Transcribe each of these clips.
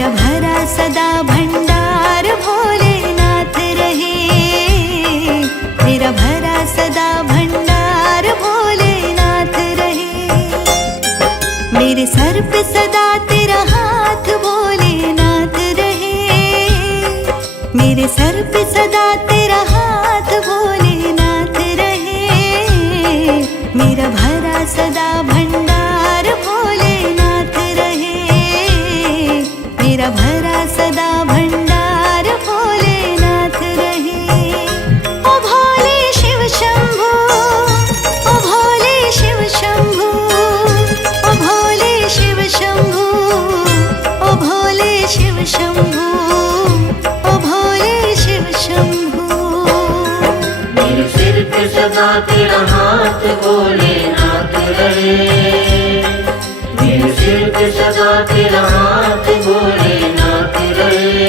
मेरा भरा सदा भंडार भोलेनाथ रहे। मेरा भरा सदा भंडार भोलेनाथ रहे। मेरे सर पे सदा तेरा हाथ भोलेनाथ रहे। मेरे सर पे सदा तेरा हाथ भोलेनाथ रहे। मेरा भरा सदा भंडार भोलेनाथ रहे। मेरा भरा सदा भंडार भोलेनाथ रहे। ओ भोले शिव शंभो, ओ भोले शिव शंभो, ओ भोले शिव शंभो, ओ भोले शिव शंभो, ओ भोले शिव शंभो। मेरे सिर पे सदा तेरा हाथ भोलेनाथ रहे। मेरे सिर पे सदा तेरा हाथ भोलेनाथ रहे।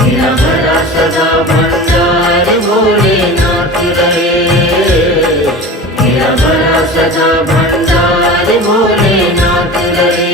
मेरा भरा सदा भंडार भोलेनाथ रहे। मेरा भरा सदा भंडार भोलेनाथ रहे।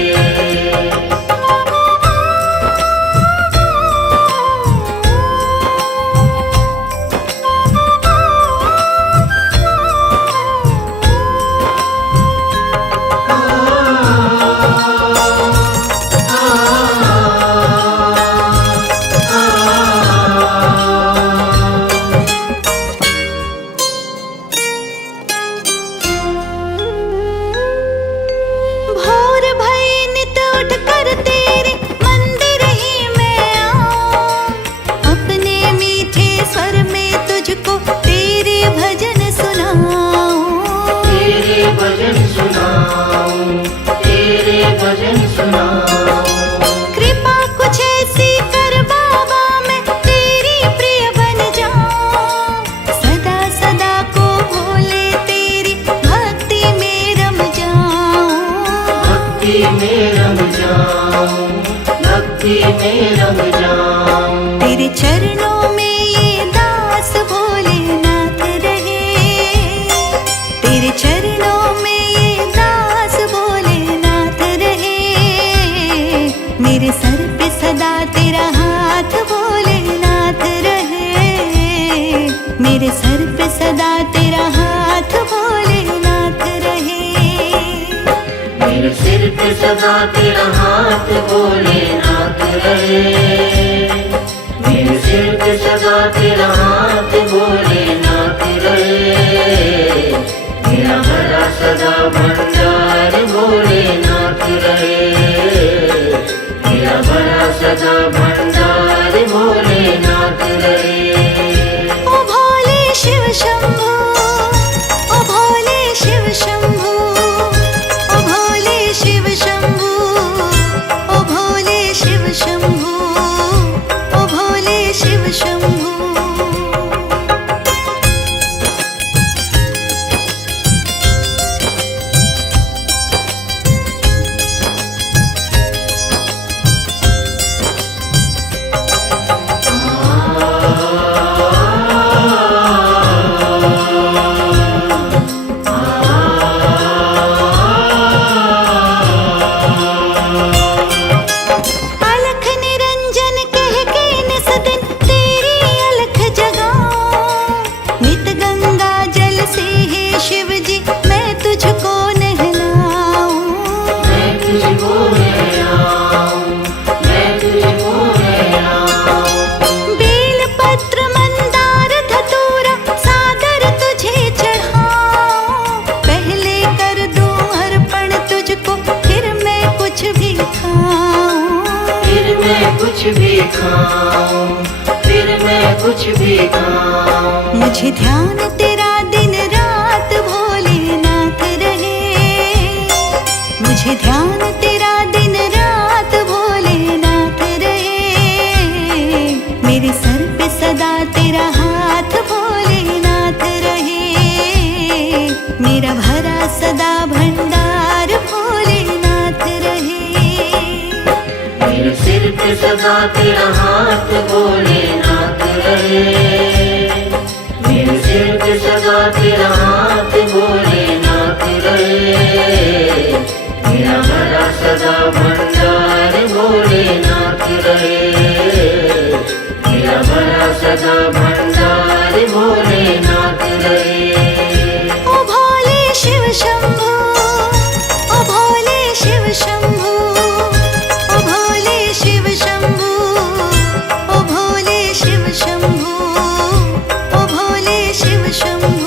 कृपा कुछ ऐसी कर बाबा मैं तेरी प्रिय बन जाऊं। सदा सदा को भोले तेरी भक्ति में रम जाऊं। भक्ति में रम जाऊं, भक्ति में रम जाऊं। तेरे चरणों में ये दास भोलेनाथ रहे। तेरे चरणों में ये दास भोलेनाथ रहे। मेरे सर पे सदा तेरा हाथ भोलेनाथ रहे। मेरे सर पे सदा तेरा हाथ भोलेनाथ रहे। मेरे सिर पे सदा तेरा हाथ भोलेनाथ रहे। मेरे सिर पे सदा तेरा हाथ भोलेनाथ रहे। मेरा भरा सदा भंडार भोलेनाथ रहे। मेरा भरा सदा भंडार भोलेनाथ रहे। ओ भोले शिव शंभो, ओ भोले शिव शंभो, ओ भोले शिव शंभो, ओ भोले शिव शंभो, ओ भोले शिव शंभो। कुछ भी खाऊं, फिर मैं कुछ भी खाऊं। मुझे ध्यान तेरा दिन रात भोलेनाथ रहे। मुझे ध्यान तेरा दिन रात भोलेनाथ रहे। मेरे सर पे सदा तेरा हाथ भोलेनाथ रहे। मेरा भरा सदा भंडार भोलेनाथ रहे। मेरे सिर पे सदा तेरा हाथ भोलेनाथ रहे। मेरे सिर पे सदा तेरा हाथ भोलेनाथ रहे। मेरा भरा सदा भंडार भोले रहे। मेरा भरा सदा भंडार भोलेनाथ रहे। ओ भोले शिव शंभू, ओ भोले शिव शंभू, ओ भोले शिव शंभू, ओ भोले शिव शंभू, ओ भोले शिव शंभू।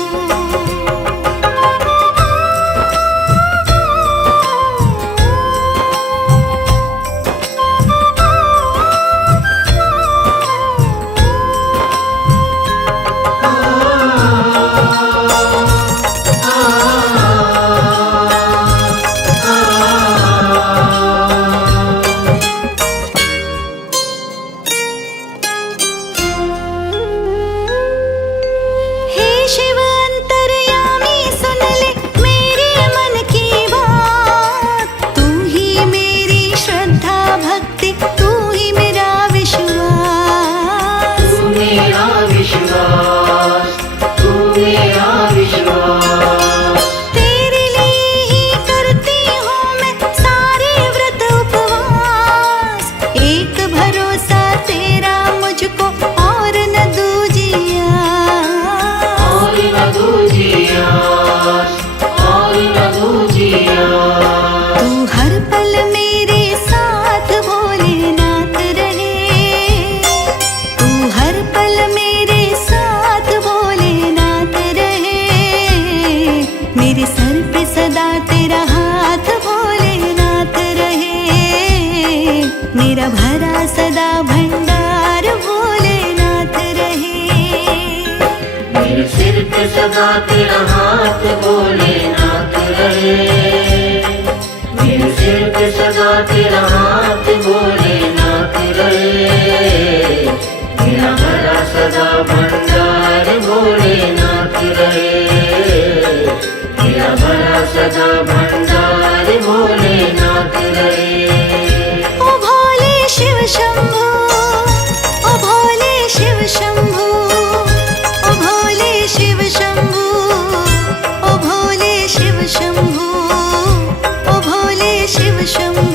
मेरा भरा सदा भंडार भोलेनाथ रहे। मेरे सिर पे सदा तेरा हाथ भोलेनाथ रहे। मेरे सिर पे सदा तेरा हाथ भोलेनाथ रहे। मेरा भरा सदा भंडार भोलेनाथ रहे। मेरा भरा सदा भंडार भोलेनाथ रहे। शंभू, ओ भोले शिव शंभू, ओ भोले शिव शंभू, ओ भोले शिव शंभू, ओ भोले शिव शंभू।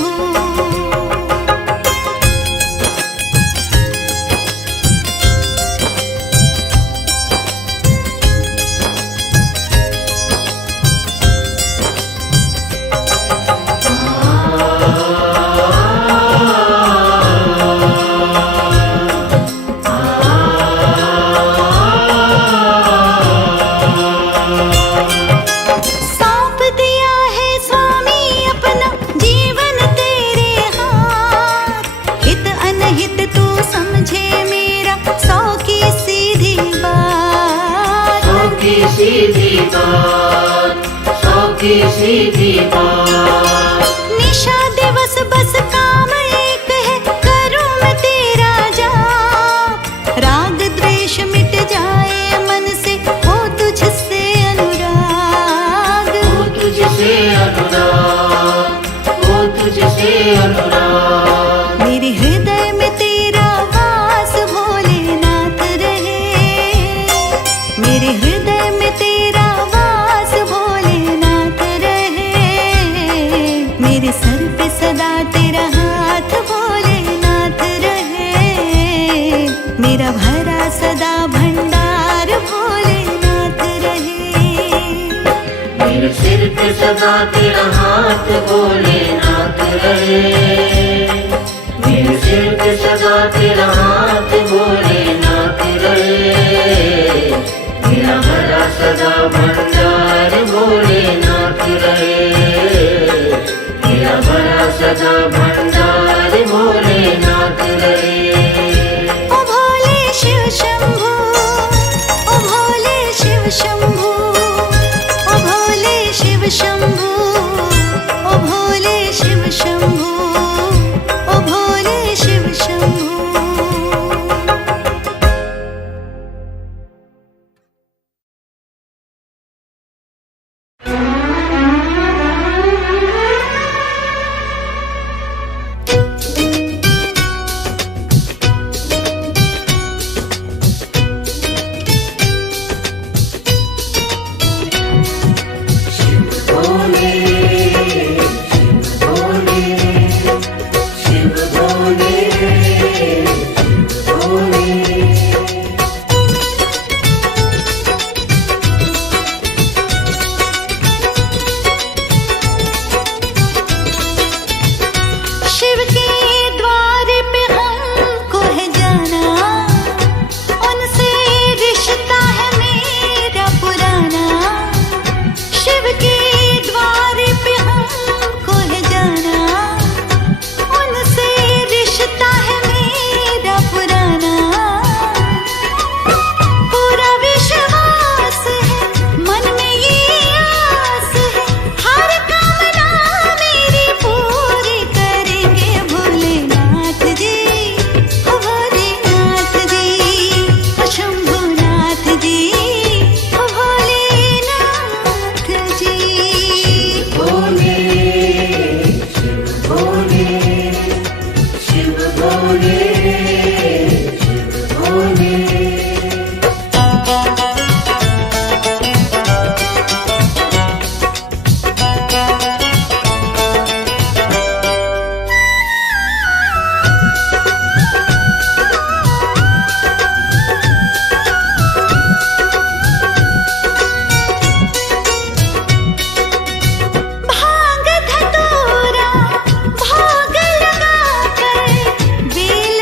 सीधी बात, सौ की सीधी बात। निशा दिवस बस काम एक है, करूं मैं तेरा जाप। राग द्वेष मिट जाए मन से, हो तुझसे अनुराग। हो तुझसे अनुराग, हो तुझसे अनुराग। मेरे हृदय में तेरा वास भोलेनाथ रहे। मेरे हृदय में तेरा वास भोलेनाथ रहे। मेरे सर पे सदा तेरा हाथ भोलेनाथ रहे। मेरा भरा सदा भंडार भोलेनाथ रहे। मेरे सिर पे सदा तेरा हाथ भोलेनाथ रहे। मेरे सिर पे सदा तेरा हाथ भोलेनाथ रहे। मेरा भरा सदा भंडार भोलेनाथ रहे। मेरा भरा सदा भंडार भोलेनाथ रहे। ओ भोले शिव शंभू, ओ भोले शिव शंभू, ओ भोले शिव शंभू, ओ भोले शिव शंभू। भोले शिव भोले। भांग धतूरा भोग लगाकर बेल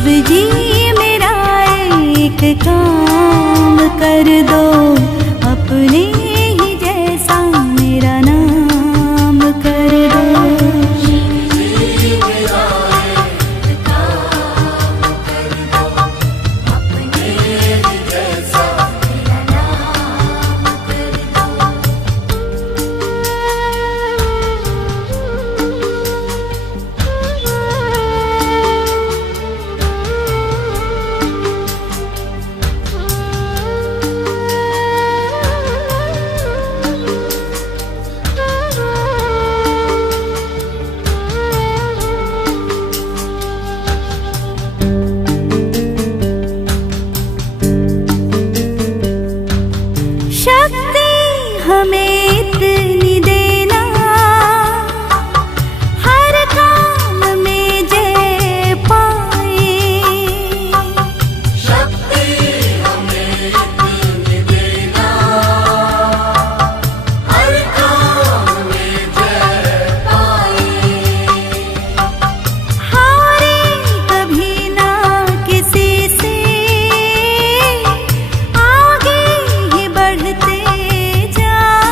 शिव जी मेरा एक काम कर दो, अपने ही जैसा मेरा नाम कर दो। शक्ति हमें इतनी देना, हर काम में जय पाए। शक्ति हमें इतनी देना, हर काम में जय पाए। हारे कभी ना किसी से, आगे ही बढ़ते जाए।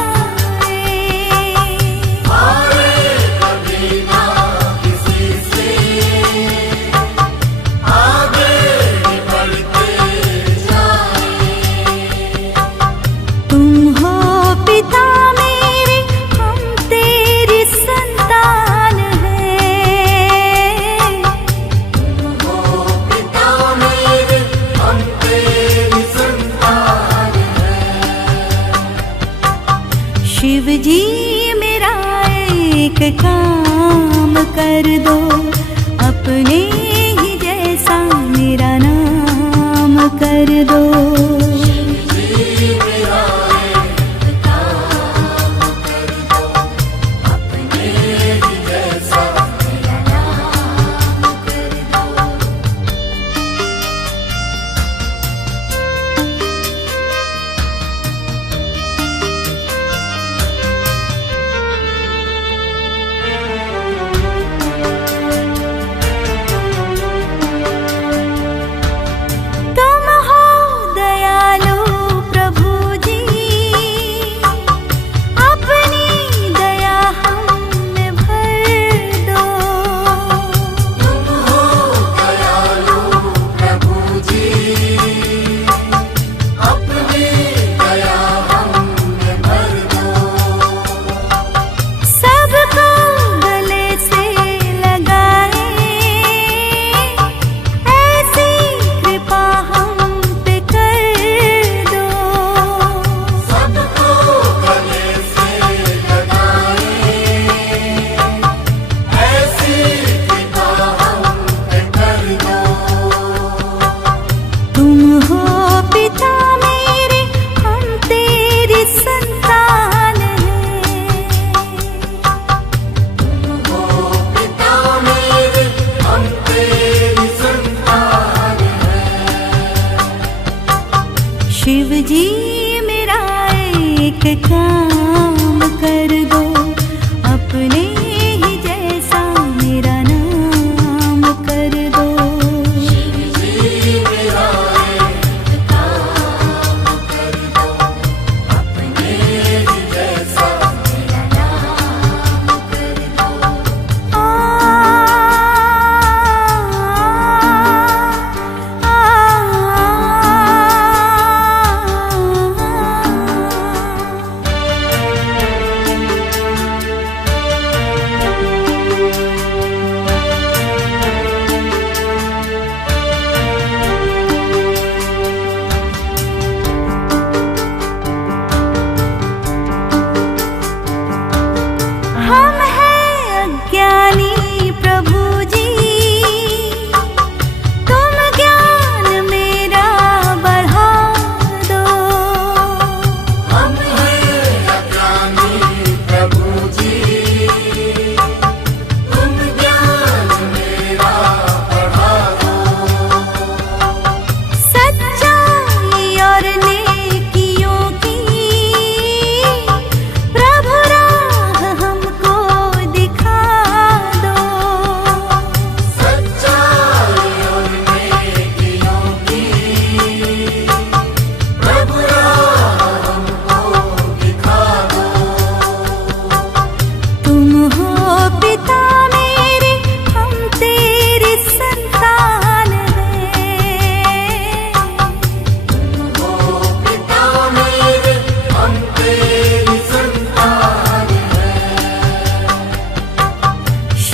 हारे कभी ना किसी से, आगे ही बढ़ते जाए। तुम हो पिता मेरे, हम तेरी संतान हैं। हो पिता मेरे, हम तेरी संतान हैं। शिव जी मेरा एक काम कर दो, अपने ही जैसा मेरा नाम कर दो। मेरा एक काम कर दो, अपने ही जैसा मेरा नाम कर दो। तुम हो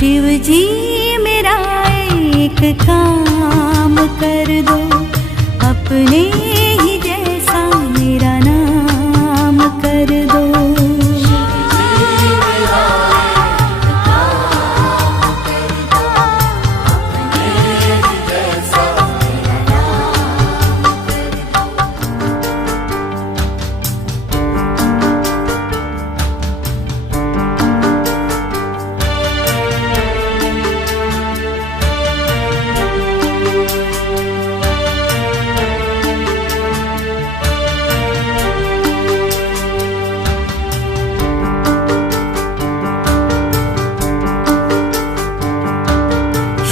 शिव जी मेरा एक काम कर दो, अपने ही जैसा मेरा नाम कर दो।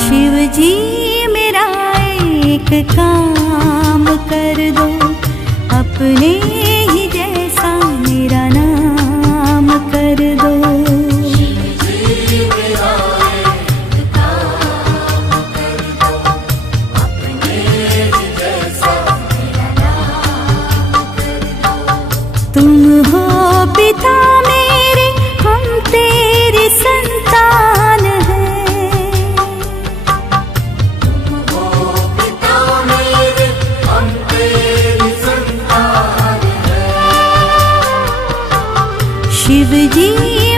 शिव जी मेरा एक काम कर दो, अपने ही जैसा मेरा नाम कर दो। शिव जी मेरा एक काम कर दो, अपने ही जैसा मेरा नाम कर दो। तुम हो पिता मेरे, हम तेरी संतान हैं। शिव जी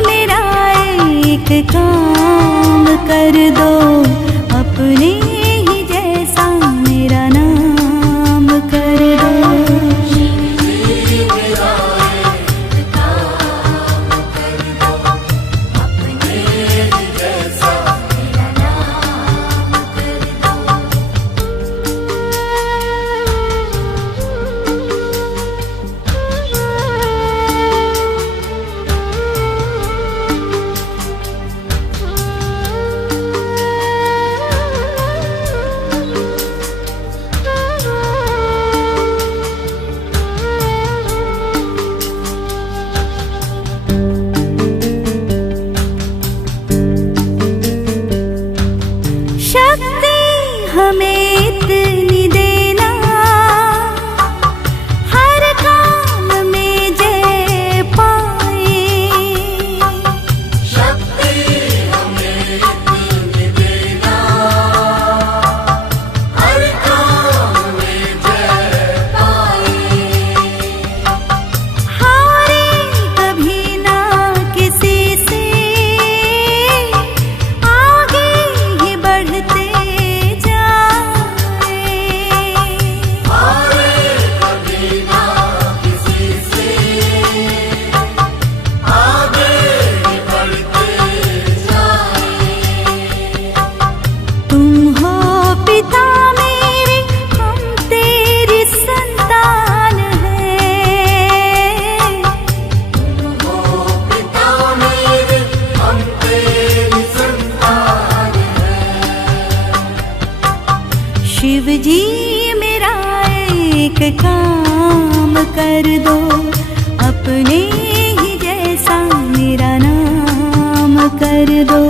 मेरा एक काम कर दो, अपने ही जैसा मेरा नाम कर दो। शिव जी मेरा एक काम कर दो, अपने ही जैसा मेरा नाम कर दो। शक्ति हमें इतनी देना, हर काम में जय पाए। शक्ति हमें इतनी देना, हर काम में जय पाए। हारे कभी ना किसी से, आगे ही बढ़ते जाए। हारे कभी ना किसी से, आगे ही बढ़ते जाए। तुम हो पिता मेरे, हम तेरी संतान हैं। तुम हो पिता मेरे, हम तेरी संतान हैं। शिव जी मेरा एक काम कर दो, अपने ही जैसा मेरा नाम कर दो।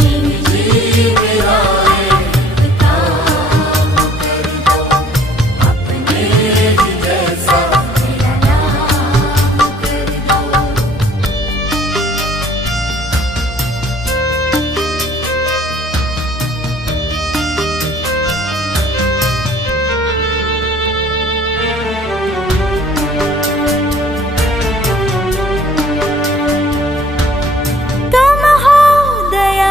शिव जी मेरा एक काम कर दो, अपने ही जैसा मेरा नाम कर दो। तुम हो दया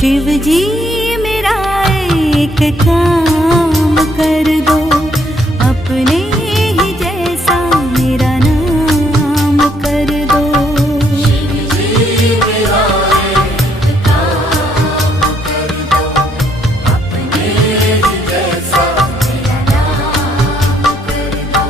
शिव जी मेरा एक काम कर दो, अपने ही जैसा मेरा नाम कर दो। शिव जी मेरा एक काम कर दो, अपने ही जैसा मेरा नाम कर दो।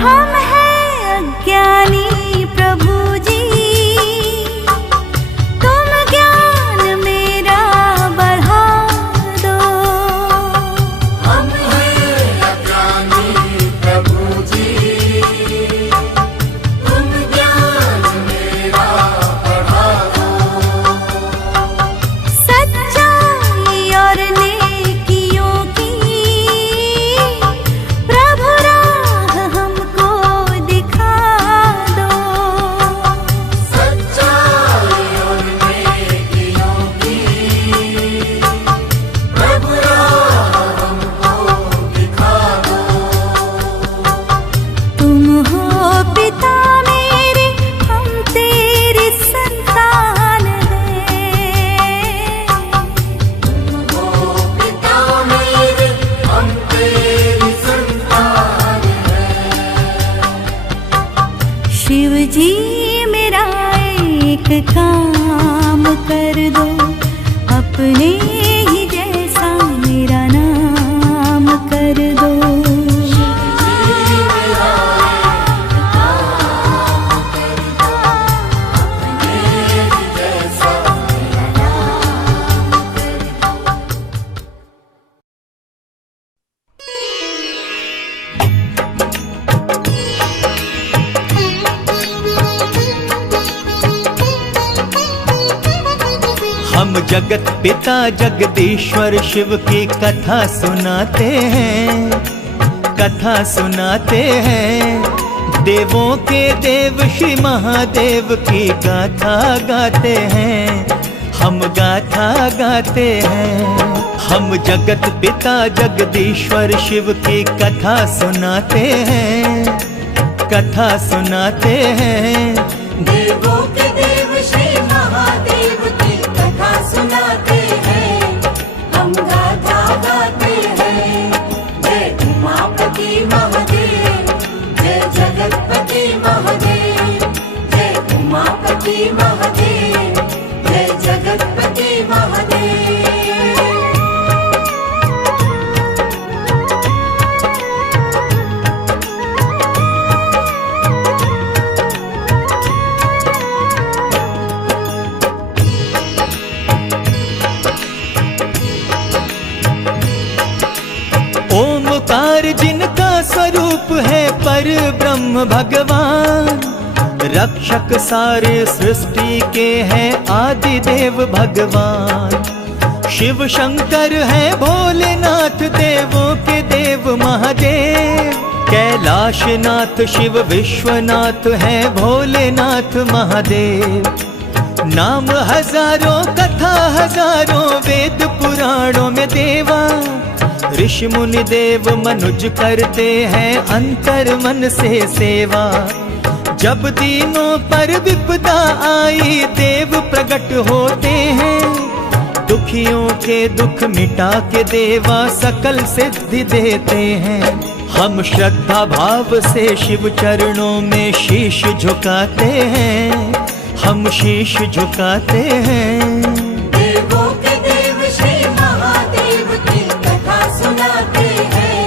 हम हैं अज्ञानी प्रभु जी, तुम ज्ञान मेरा बढ़ा दो। हम हैं अज्ञानी प्रभु जी, तुम ज्ञान मेरा बढ़ा दो। सच्चाई और नेकियों की प्रभु राह हमको दिखा दो। सच्चाई और नेकियों की प्रभु राह हमको दिखा दो। तुम हो पिता मेरे, हम तेरी संतान हैं। ओ पिता मेरे, हम तेरी संतान हैं। शिव जी मेरा एक काम कर दो, अपने ही जैसा मेरा नाम कर दो। शिव जी मेरा एक काम कर दो, अपने ही जैसा मेरा नाम कर दो। हम जगत पिता जगदीश्वर शिव की कथा सुनाते हैं, कथा सुनाते हैं। देवों के देव श्री महादेव की गाथा गाते हैं, हम गाथा गाते हैं। हम जगत पिता जगदीश्वर शिव की कथा सुनाते हैं, कथा सुनाते हैं। देवों के देव श्री महादेव की कथा सुनाते हैं, हम गाथा गाते हैं। जय उमापति महादेव, जय जगतपति महादेव, जय उमापति महादेव, जय जगतपति महादेव। ओमकार जिनका स्वरूप है पर ब्रह्म भगवान, रक्षक सारे सृष्टि के हैं आदि देव भगवान। शिव शंकर है भोलेनाथ देवों के देव महादेव। कैलाशनाथ शिव विश्वनाथ है भोलेनाथ महादेव। नाम हजारों कथा हजारों वेद पुराणों में देवा। ऋषि मुनि देव मनुज करते हैं अंतर मन से सेवा। जब दीनों पर विपदा आई देव प्रकट होते हैं। दुखियों के दुख मिटा के देवा सकल सिद्धि देते हैं। हम श्रद्धा भाव से शिव चरणों में शीश झुकाते हैं, हम शीश झुकाते हैं। देवों के देव श्री महादेव की कथा सुनाते हैं,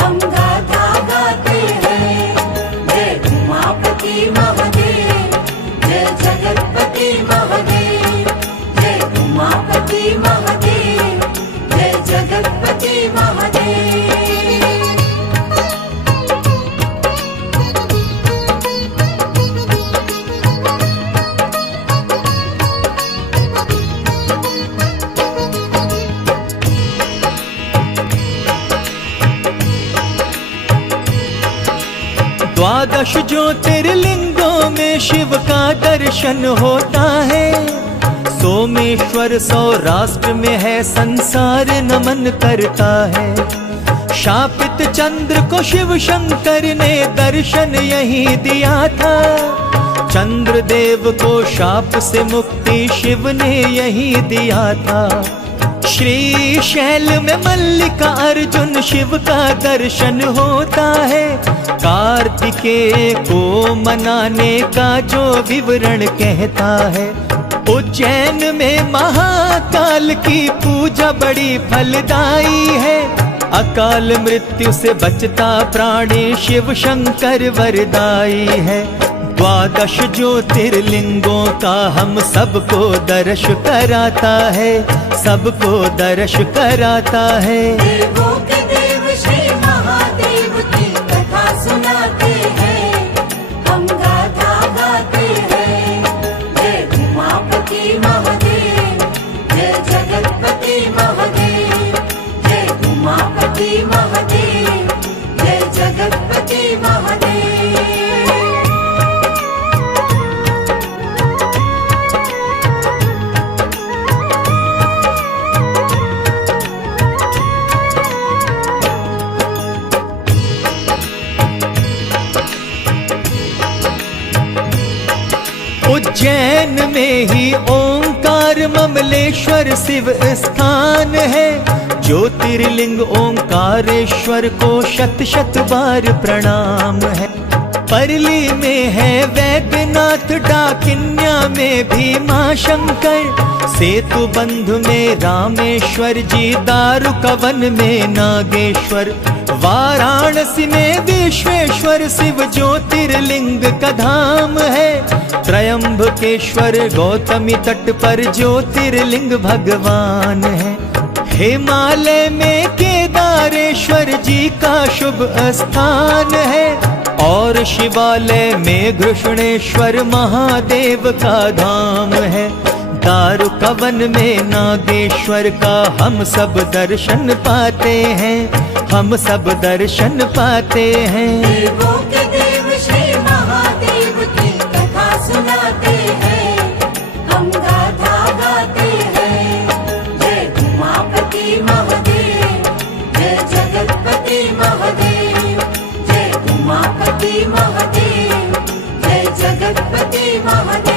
हम गाथा गाते हैं। जय उमापति महादेव, जय जगतपति महादेव, जय उमापति महादेव, जय जगतपति महादेव। द्वादश ज्योतिर्लिंगों में शिव का दर्शन होता है। सोमेश्वर सौराष्ट्र में है, संसार नमन करता है। शापित चंद्र को शिव शंकर ने दर्शन यही दिया था। चंद्र देव को शाप से मुक्ति शिव ने यही दिया था। श्री शैल में मल्लिका अर्जुन शिव का दर्शन होता है। कार्तिकेय को मनाने का जो विवरण कहता है। उज्जैन में महाकाल की पूजा बड़ी फलदायी है। अकाल मृत्यु से बचता प्राणी शिव शंकर वरदाई है। द्वादश ज्योतिर्लिंगों का हम सबको दर्श कराता है, सबको दर्श कराता है। देवों के देव श्री महादेव की कथा सुनाते हैं, हम गाथा गाते हैं। जय उमापति महादेव, जय जगतपति महादेव, जय उमापति महादेव, जय जगतपति महादेव। उज्जैन में ही ओंकार ममलेश्वर शिव स्थान है। ज्योतिर्लिंग ओंकारेश्वर को शत शत बार प्रणाम है। परली में है वैद्यनाथ, डाकिन्या में भीमा शंकर, सेतु बंधु में रामेश्वर जी, दारुकवन में नागेश्वर, वाराणसी में विश्वेश्वर शिव ज्योतिर्लिंग का धाम है। त्रयंबकेश्वर गौतमी तट पर ज्योतिर्लिंग भगवान है। हिमालय में केदारेश्वर जी का शुभ स्थान है। और शिवालय में घृष्णेश्वर महादेव का धाम है। दारुकवन में नागेश्वर का हम सब दर्शन पाते हैं, हम सब दर्शन पाते हैं। देवों के देव श्री महादेव की कथा सुनाते हैं, हम गाथा गाते हैं। जय उमापति महादेव, जय जगतपति महादेव, जय उमापति महादेव, जय जगतपति महादेव।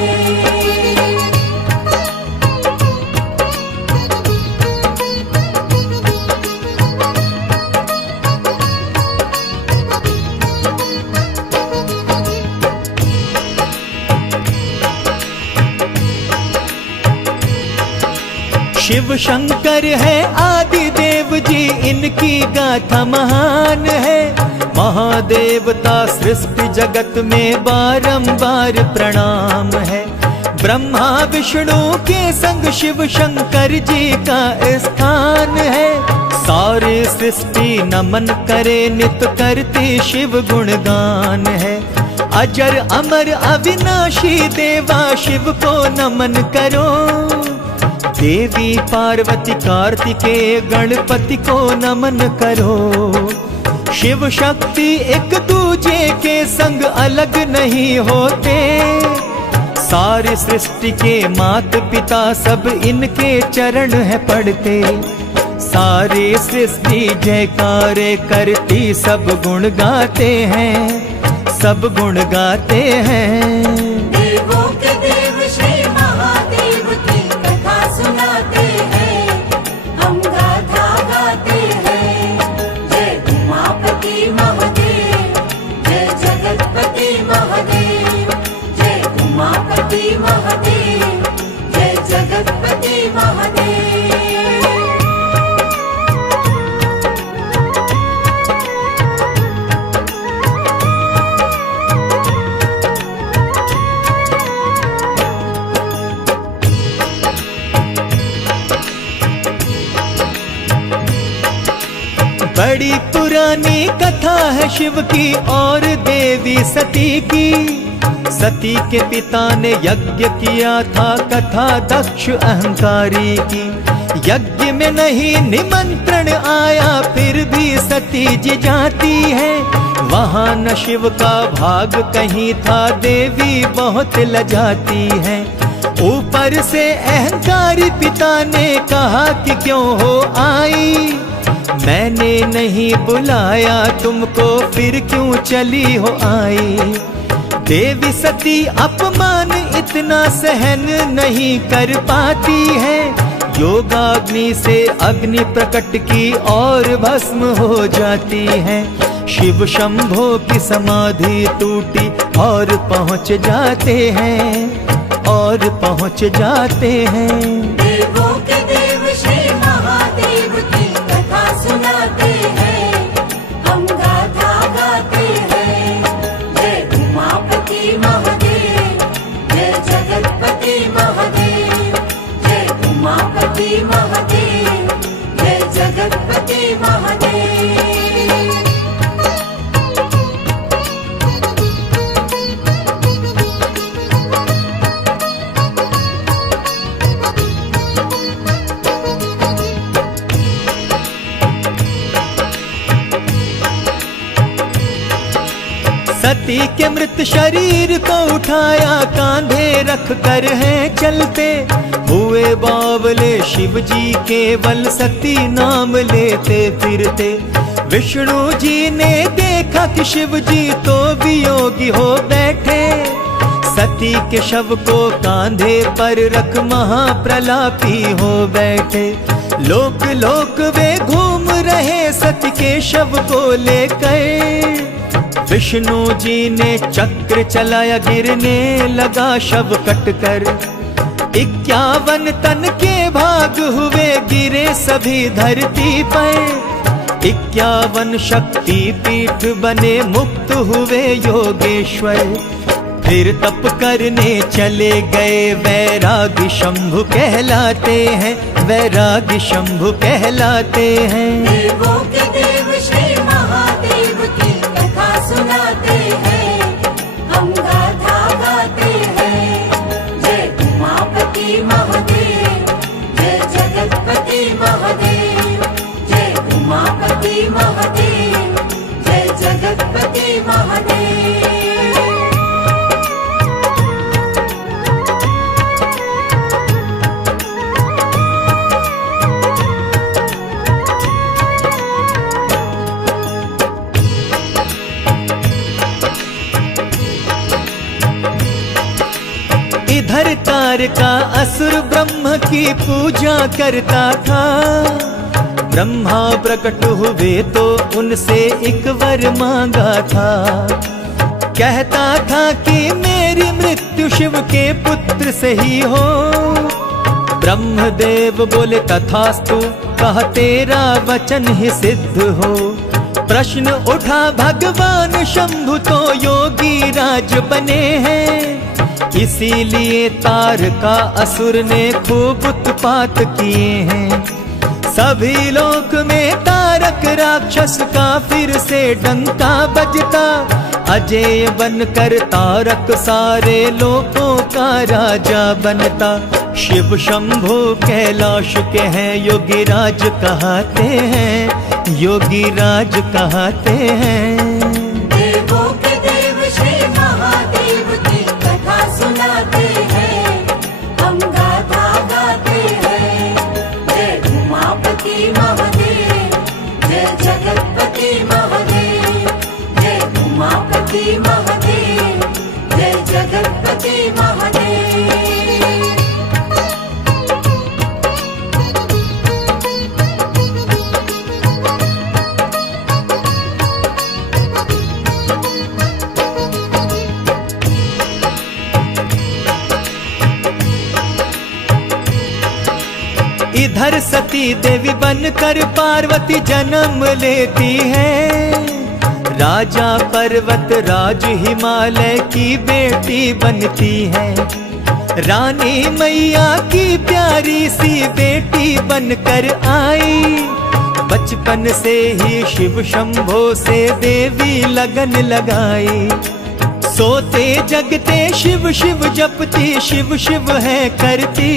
शिव शंकर है आदि देव जी, इनकी गाथा महान है। महादेवता सृष्टि जगत में बारंबार प्रणाम है। ब्रह्मा विष्णु के संग शिव शंकर जी का स्थान है। सारे सृष्टि नमन करे, नित करती शिव गुणगान है। अजर अमर अविनाशी देवा शिव को नमन करो। देवी पार्वती कार्तिकेय गणपति को नमन करो। शिव शक्ति एक दूजे के संग अलग नहीं होते। सारी सृष्टि के मात पिता सब इनके चरण है पड़ते। सारी सृष्टि जयकारे करती, सब गुण गाते हैं, सब गुण गाते हैं। देवों के देव श्री महादेव की कथा सुनाते हैं, हम गाथा गाते हैं। जय उमापति महादेव, जय जगतपति महादेव, जय उमापति महादेव, जय जगतपति महादेव। बड़ी पुरानी कथा है शिव की और देवी सती की। सती के पिता ने यज्ञ किया था, कथा दक्ष अहंकारी की। यज्ञ में नहीं निमंत्रण आया फिर भी सती जी जाती है। वहाँ न शिव का भाग कहीं था, देवी बहुत लजाती है। ऊपर से अहंकारी पिता ने कहा कि क्यों हो आई, मैंने नहीं बुलाया तुमको फिर क्यों चली हो आई। देवी सती अपमान इतना सहन नहीं कर पाती है, योगाग्नि से अग्नि प्रकट की और भस्म हो जाती है। शिव शंभो की समाधि टूटी और पहुँच जाते हैं, और पहुँच जाते हैं। देवों के देव श्री महादेव की कथा सुनाते हैं, हम गाथा गाते हैं। जय उमापति महादेव, जय जगतपति महादेव, जय उमापति महादेव, जय जगतपति महादेव। सती के मृत शरीर को उठाया कांधे रख कर हैं चलते, हुए बावले शिव जी केवल सती नाम लेते फिरते। विष्णु जी ने देखा कि शिव जी तो वियोगी हो बैठे, सती के शव को कांधे पर रख महाप्रलापी हो बैठे। लोक लोक वे घूम रहे सती के शव को लेकर, विष्णु जी ने चक्र चलाया गिरने लगा शव कटकर। 51 तन के भाग हुए गिरे सभी धरती पर, 51 शक्ति पीठ बने मुक्त हुए योगेश्वर। फिर तप करने चले गए वैरागी शंभु कहलाते हैं, वैरागी शंभु कहलाते हैं। देवों के देव श्री महादेव की कथा सुनाते हैं, हम गाथा गाते हैं। जय उमापति महादेव, जय जगतपति महादेव, जय उमापति महादेव, जय जगतपति महादेव। इधर तारका असुर ब्रह्म की पूजा करता था, ब्रह्मा प्रकट हुए तो उनसे एक वर मांगा था। कहता था कि मेरी मृत्यु शिव के पुत्र से ही हो। ब्रह्मदेव बोले तथास्तु, कहा तेरा वचन ही सिद्ध हो। प्रश्न उठा भगवान शंभु तो योगी राज बने हैं, इसीलिए तारका असुर ने खूब उत्पात किए हैं। सभी लोक में तारक राक्षस का फिर से डंका बजता, अजेय बनकर तारक सारे लोकों का राजा बनता। शिव शंभु कैलाश के हैं योगीराज कहते हैं, योगीराज कहते हैं। देवों के देव श्री महादेव की कथा सुनाते हैं, हम गाथा गाते हैं। जय उमापति महादेव, जय जगतपति महादेव, जय उमापति महादेव, जय जगतपति महादेव। इधर सती देवी बनकर पार्वती जन्म लेती है, राजा पर्वत राज हिमालय की बेटी बनती है। रानी मैया की प्यारी सी बेटी बनकर आई, बचपन से ही शिव शंभो से देवी लगन लगाई। सोते जगते शिव शिव जपती, शिव शिव है करती,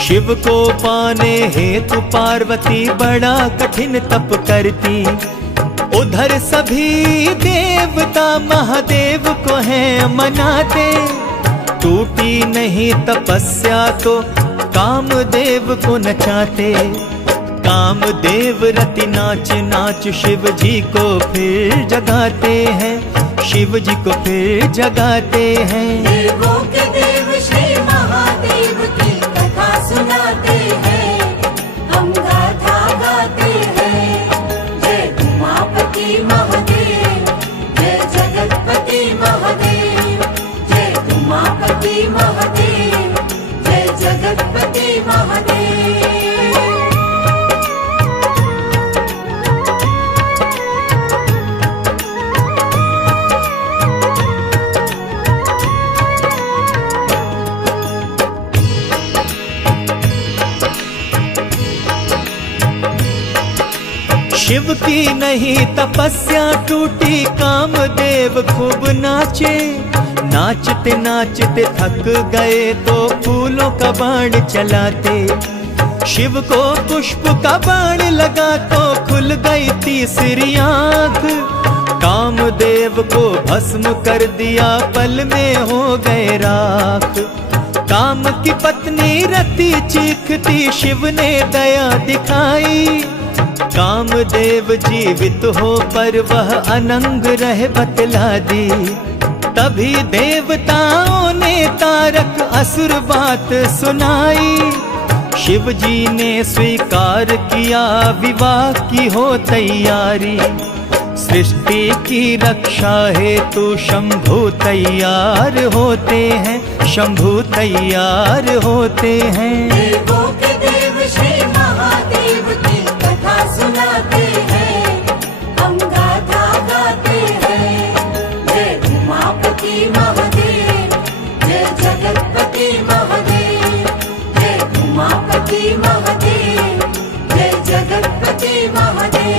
शिव को पाने हेतु पार्वती बड़ा कठिन तप करती। उधर सभी देवता महादेव को है मनाते। टूटी नहीं तपस्या तो कामदेव को नचाते। कामदेव रति नाच नाच शिव जी को फिर जगाते हैं। शिव जी को फिर जगाते हैं। देवों के देव श्री महादेव की कथा सुनाते हैं। हम गाथा गाते हैं। जय उमापति महादेव, जय जगतपति महादेव, जय उमापति महादेव, जय जगतपति महादेव। शिव की नहीं तपस्या टूटी, कामदेव खूब नाचे। नाचते नाचते थक गए तो फूलों का बाण चलाते। शिव को पुष्प का बाण लगा तो खुल गई तीसरी आंख। कामदेव को भस्म कर दिया, पल में हो गए राख। काम की पत्नी रति चीखती, शिव ने दया दिखाई। कामदेव जीवित हो पर वह अनंग रह बतला दी। तभी देवताओं ने तारक असुर बात सुनाई। शिव जी ने स्वीकार किया, विवाह की हो तैयारी। सृष्टि की रक्षा हेतु शंभु तैयार होते हैं। शंभु तैयार होते हैं। देवों के देव श्री महादेव की कथा सुनाते हैं। हम गाथा गाते हैं। जय उमापति महादेव, जय जगतपति महादेव, जय उमापति महादेव, जय जगतपति महादेव।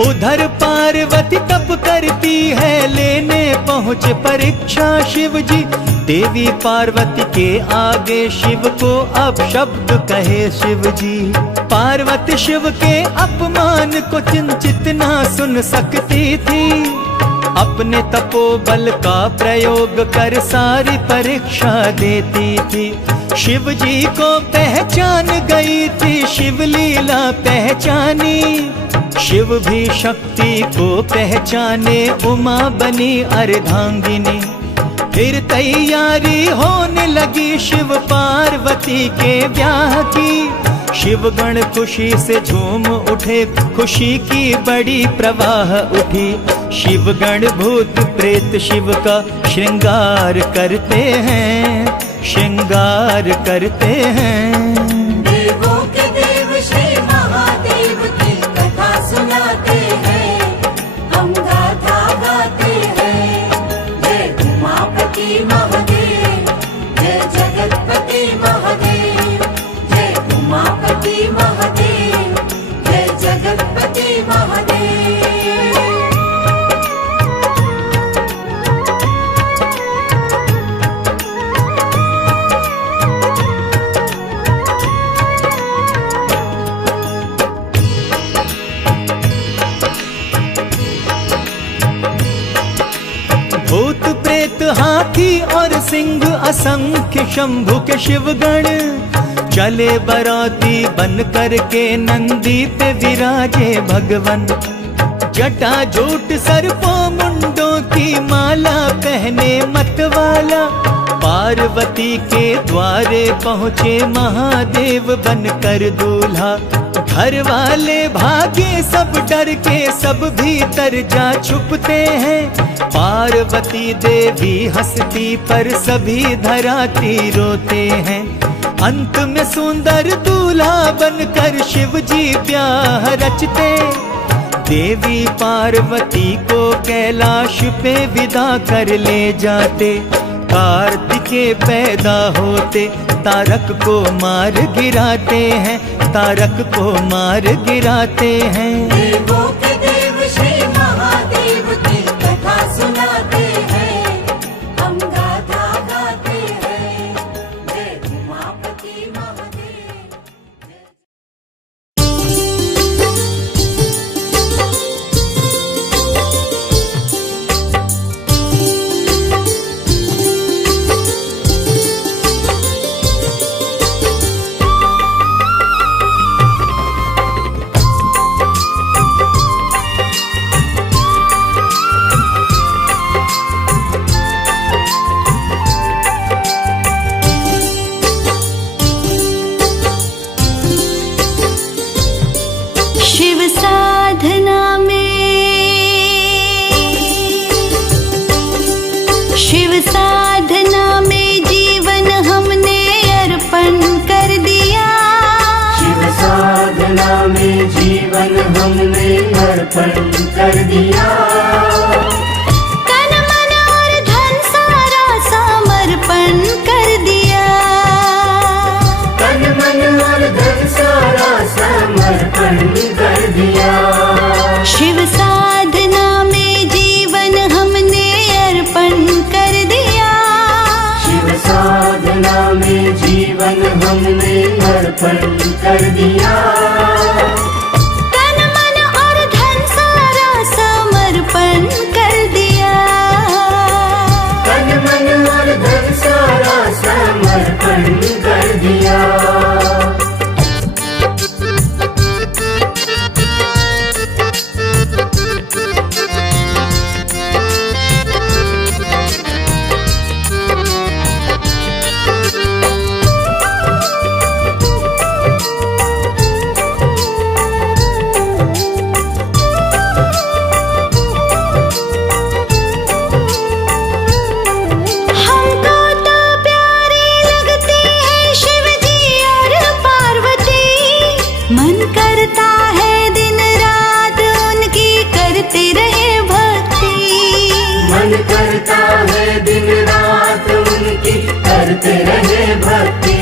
उधर पार्वती तप करती है, लेने पहुँचे परीक्षा शिव जी। देवी पार्वती के आगे शिव को अब शब्द कहे शिव जी। पार्वती शिव के अपमान को चिंतित ना सुन सकती थी। अपने तपोबल का प्रयोग कर सारी परीक्षा देती थी। शिव जी को पहचान गई थी, शिव लीला पहचानी। शिव भी शक्ति को पहचाने, उमा बनी अर्धांगिनी। फिर तैयारी होने लगी शिव पार्वती के ब्याह की। शिव गण खुशी से झूम उठे, खुशी की बड़ी प्रवाह उठी। शिव गण भूत प्रेत शिव का श्रृंगार करते हैं। श्रृंगार करते हैं। देवों के देव श्री महादेव की कथा सुनाते हैं। हम गाथा गाते हैं। जय उमापति महादेव, जय जगतपति महादेव, जय उमापति महादेव, जय जगतपति महादेव। भूत प्रेत हाथी और सिंह असंख्य शंभु के शिवगण चले बराती बन करके नंदी पे विराजे भगवन। जटा जूट सर्पों मुंडों की माला पहने मतवाला। पार्वती के द्वारे पहुँचे महादेव बनकर दूल्हा। घर वाले भागे सब डर के, सब भीतर जा छुपते हैं। पार्वती देवी हंसती पर सभी धराती रोते हैं। अंत में सुंदर दूल्हा बनकर शिव जी ब्याह रचते। देवी पार्वती को कैलाश पे विदा कर ले जाते। कार्तिके पैदा होते तारक को मार गिराते हैं, तारक को मार गिराते हैं। देवों के देव श्री महादेव की कथा सुनाते हैं, हम गाथा गाते हैं। जय उमापति महादेव। शिव साधना में जीवन हमने अर्पण कर दिया। शिव साधना में जीवन हमने अर्पण कर दिया। तन मन और धन सारा समर्पण कर दिया। तन मन और धन सारा समर्पण कर दिया। शिव साधना में जीवन हमने अर्पण कर दिया। शिव साधना में जीवन हमने अर्पण कर दिया। तन मन और धन सारा समर्पण कर दिया। तन मन और धन सारा समर्पण कर दिया। हमको तो प्यारे लगते हैं शिव जी और पार्वती। मन करता है दिन रात उनकी करते रहे भक्ति। मन करता है दिन रात उनकी करते रहे भक्ति।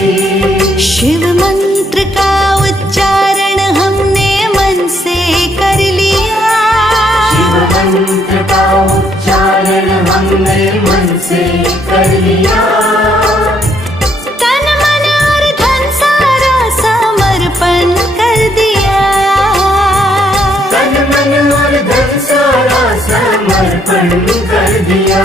शिव मंत्र का उच्चारण हमने मन से कर लिया। शिव मंत्र का उच्चारण हमने मन से कर लिया। तन मन और धन सारा समर्पण कर दिया। तन मन और धन सारा समर्पण कर दिया।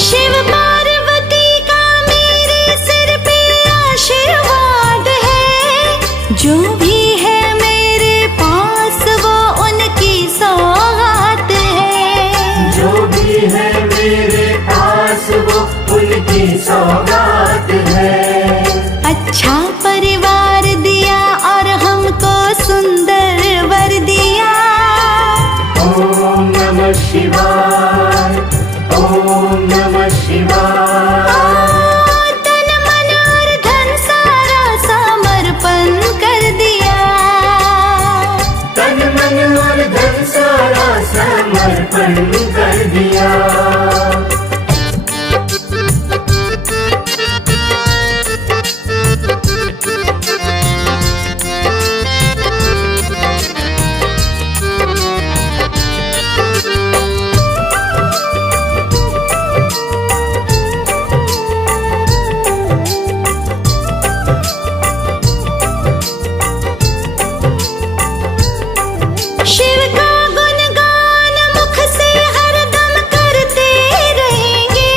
शिव पार्वती का मेरे सिर पे आशीर्वाद है। जो भी है मेरे पास वो उनकी सौगात है। जो भी है मेरे पास वो उनकी सौगात है। अच्छा परिवार दिया और हमको सुंदर वर दिया। ओम नमः शिवाय, ओम नमः शिवाय। तन मन और धन सारा समर्पण कर दिया। तन मन और धन सारा समर्पण कर दिया। शिव का गुणगान मुख से हरदम करते रहेंगे।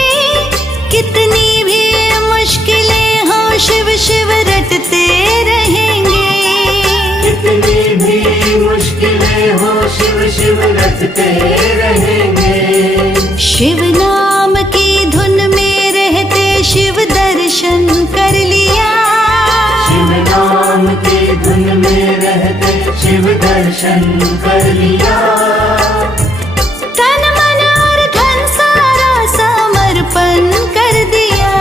कितनी भी मुश्किलें हो शिव शिव रटते रहेंगे। कितनी भी मुश्किलें हो शिव शिव रटते रहेंगे। शिव नाम की धुन में रहते शिव दर्शन कर लिया। शिव नाम दर्शन कर लिया। तन मन और धन सारा समर्पण कर दिया।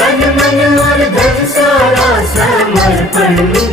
तन मन और धन सारा समर्पण